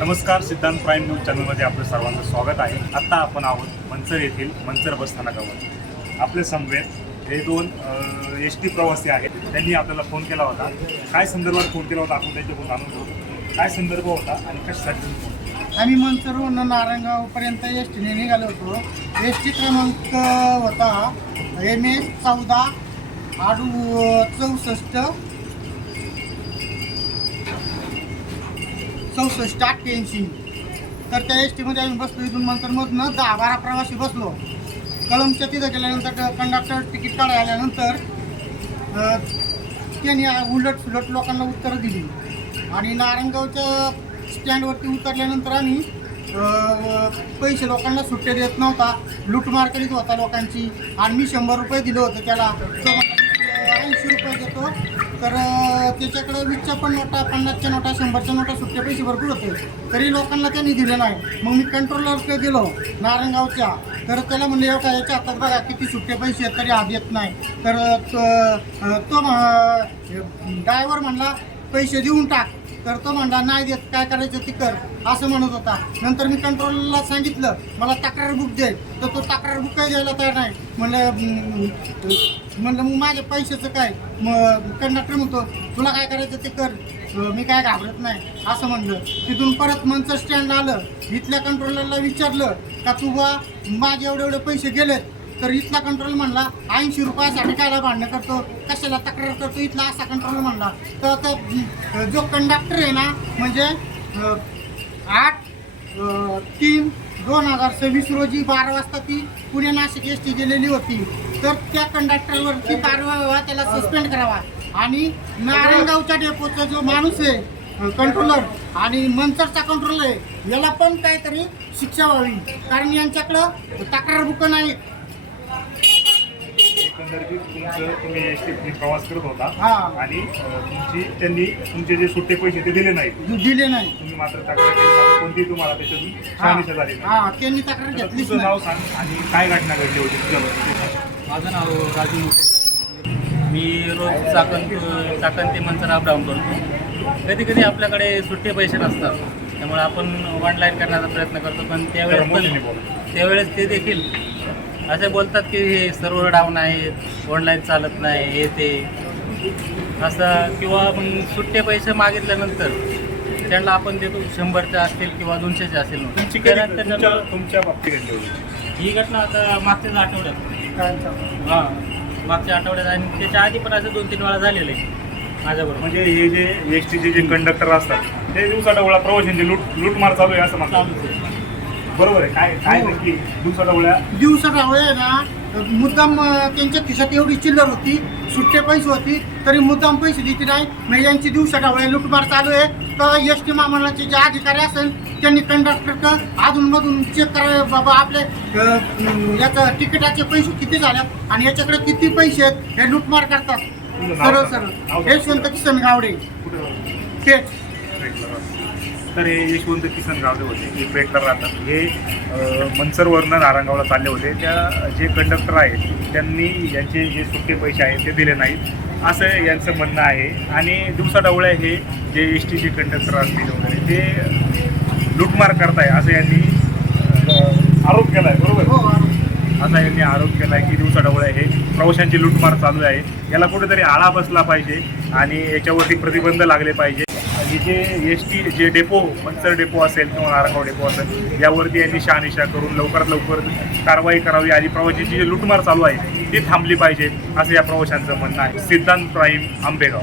नमस्कार, सिद्धांत prime news चॅनलमध्ये आपलं सर्वांचं स्वागत आहे. आत्ता आपण आहोत मंचर येथील मंचर बसस्थानकावर. आपल्या समवेत हे दोन एस टी प्रवासी आहेत. त्यांनी आपल्याला फोन केला होता. काय संदर्भात फोन केला होता आपण त्यांच्याकडून जाणून घेऊ. काय संदर्भ होता आणि कशासाठी फोन? आम्ही मंचरहून नारायणगावपर्यंत एस टीने निघालो होतो. एस टी क्रमांक होता MS 14 64 88. तर त्या एस टीमध्ये आम्ही बसलो. इथून मंचरमधनं 10-12 प्रवासी बसलो. कळंबच्या तिथं गेल्यानंतर कंडक्टर तिकीट काढायला आल्यानंतर त्यांनी उलट लोकांना उत्तरं दिली आणि नारायणगावच्या स्टँडवरती उतरल्यानंतर आम्ही पैसे लोकांना सुट्टे देत नव्हता, लूटमार करीत होता लोकांची. आणि मी 100 रुपये दिले होते त्याला. तो 80 रुपये देतो. तर त्याच्याकडे 20च्या पण नोटा, 50च्या नोटा, 100च्या नोटा, सुट्टे पैसे भरपूर होते. तरी लोकांना त्यांनी दिले नाही. मग मी कंट्रोलरकडे गेलो नारायणगावच्या. तर त्याला म्हणले एवढा याच्या हातात बघा किती सुट्टे पैसे आहेत, तरी आज येत नाही. तर तो ड्रायव्हर म्हणला पैसे देऊन टाक. तर तो म्हणला नाही देत, काय करायचं ती कर, असं म्हणत होता. नंतर मी कंट्रोलरला सांगितलं मला तक्रार बुक दे. तर तो तक्रार बुक काही द्यायला तयार नाही. म्हणलं मग माझ्या पैशाचं काय. मग कंडक्टर म्हणतो तुला काय करायचं ते कर, मी काय घाबरत नाही, असं म्हणलं. तिथून परत मंचर स्टँड आलं. इथल्या कंट्रोलरला विचारलं का तू बा माझे एवढे पैसे गेलेत. तर इथला कंट्रोल म्हणला 80 रुपयासाठी कायला भांडणं करतो, कशाला तक्रार करतो, इथला असा कंट्रोल म्हणला. तर आता जो कंडक्टर आहे ना, म्हणजे 8/3/2026 रोजी 12 वाजता ती पुणे नाशिक एस टी गेलेली होती. तर त्या कंडक्टरवरती कारवाई व्हावा, त्याला सस्पेंड करावा. आणि नारायणगावच्या डेपोचा जो माणूस आहे कंट्रोलर आणि मंचरचा कंट्रोलर आहे, याला पण काहीतरी शिक्षा व्हावी. कारण यांच्याकडं तक्रार बुक नाही. एकंदरीत तुम्ही एस टी प्रवास करत होता आणि त्यांनी तुमचे जे सुट्टे पैसे ते दिले नाही. तुम्ही मात्र तक्रार केली, मात्र कोणती तुम्हाला त्याच्यातून शहानिशा झाली नाही. त्यांनी तक्रार घेतली. तुझं नाव सांग आणि काय घटना घडली होती तुझ्याबद्दल? माझं नाव राजू मुटे. मी रोज चाकण ते मंचर अप डाऊन करतो. कधी कधी आपल्याकडे सुट्टे पैसे नसतात, त्यामुळे आपण ऑनलाईन करण्याचा प्रयत्न करतो. पण त्यावेळेस ते देखील असे बोलतात की हे सर्व्हर डाऊन आहे, ऑनलाईन चालत नाही, हे ते असं. किंवा मग सुट्टे पैसे मागितल्यानंतर त्यांना आपण देतो 100चे असतील किंवा 200चे असतील. तुमच्या बाबतीत घडली होती ही घटना आता मागच्याच आठवड्यात. मागच्या आठवड्यात आणि त्याच्या आधी पण असं 2-3 वेळा झालेलं आहे माझ्याबरोबर. म्हणजे हे जे एस टीचे जे कंडक्टर असतात ते दिवसाढवळ्या प्रवाशांची लूटमार चालू आहे असं म्हणतात. बरोबर आहे. काय नक्की दिवसाढवळ्या ना, मुद्दाम त्यांच्या खिशात एवढी चिल्लर होती, सुट्टे पैसे होती, तरी मुद्दाम पैसे देते नाही. मग यांची दिवसाढवळ्या लूटमार चालू आहे. तर एस टी महामंडळाचे जे अधिकारी असेल त्यांनी कंडक्टरचं अधूनमधून चेक करावे, बाबा आपले याचं तिकिटाचे पैसे किती झाल्यात आणि याच्याकडे किती पैसे आहेत. हे लूटमार करतात. सरळ यशवंत किसन गावडे थेट. तर हे यशवंत किसन गावडे होते, हे पेटकर राहतात. हे मंचरवरनं नारायणगावला चालले होते. त्या जे कंडक्टर आहेत त्यांनी यांचे जे सुट्टे पैसे आहेत ते दिले नाहीत असं यांचं म्हणणं आहे. आणि दिवसाढवळ्या हे जे एस टीचे कंडक्टर असतील वगैरे ते लूटमार करताय असं यांनी आरोप केला आहे. बरोबर असा यांनी आरोप केला आहे की दिवसाढवळ्या हे प्रवाशांची लूटमार चालू आहे. याला कुठेतरी आळा बसला पाहिजे आणि याच्यावरती प्रतिबंध लागले पाहिजे. आणि जे एस टी जे डेपो मंचर डेपो असेल किंवा नारायणगाव डेपो असेल यावरती यांनी शहानिशा करून लवकरात लवकर कारवाई करावी आणि प्रवाशांची जी लूटमार चालू आहे ती थांबली पाहिजे असं या प्रवाशांचं म्हणणं आहे. सिद्धांत प्राईम, आंबेगाव.